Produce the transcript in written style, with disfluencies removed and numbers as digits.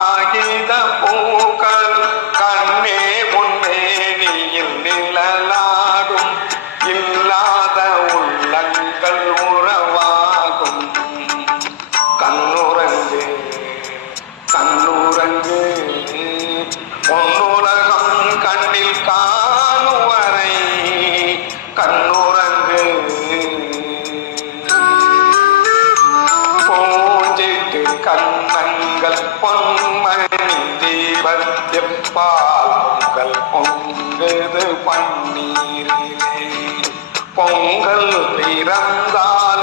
ஆகித பூக்கள் கண்ணே உன்மேனியில் நிழலாடும் இல்லாத உள்ளங்கள் உறவாகும். கண்ணுறங்கு கண்ணுறங்கு பொன்னுலகம் கண்ணில் காணுவரை கண்ணுறங்கு. பூஞ்சிட்டு கண்ணங்கள் பொன்மணி தீபத்தில் பால் பொங்கல் பொங்குது பன்னீரிலே. பொங்கல் பிறந்தால்